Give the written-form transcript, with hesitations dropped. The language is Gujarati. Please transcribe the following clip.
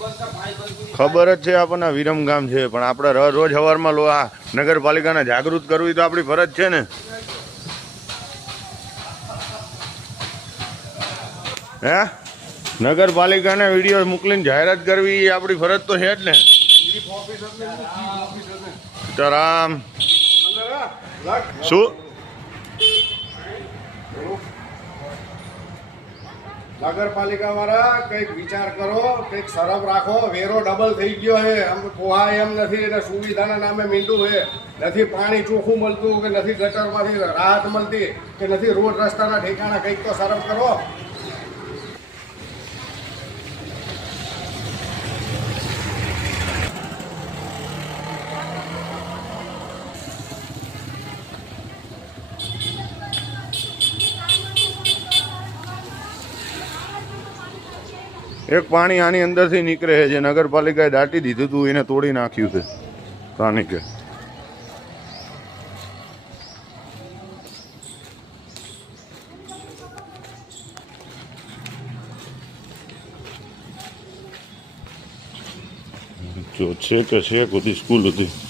ખબર જ છે આપણને વિરમ ગામ છે, પણ આપણે રોજ સવારમાં આ નગરપાલિકાને જાગૃત કરવી તો આપણી ફરજ છે ને. હે, નગરપાલિકાને વિડીયો મોકલીને જાહેરાત કરવી એ આપણી ફરજ તો છે જ ને. સીતારામ. શું નગરપાલિકા વાળા કંઈક વિચાર કરો, કંઈક શરમ રાખો. વેરો ડબલ થઈ ગયો છે, આમ પોહાય એમ નથી. એટલે સુવિધાના નામે મીંડું છે, નથી પાણી ચોખ્ખું મળતું, કે નથી ગટરમાંથી રાહત મળતી, કે નથી રોડ રસ્તાના ઠેકાણા. કંઈક તો શરમ કરો. એક પાણી આની અંદરથી નીકળે છે, જે નગરપાલિકાએ દાટી દીધું હતું એને તોડી નાખ્યું છે સ્થાનિકે. જો છે કે છે બધી સ્કૂલ હતી.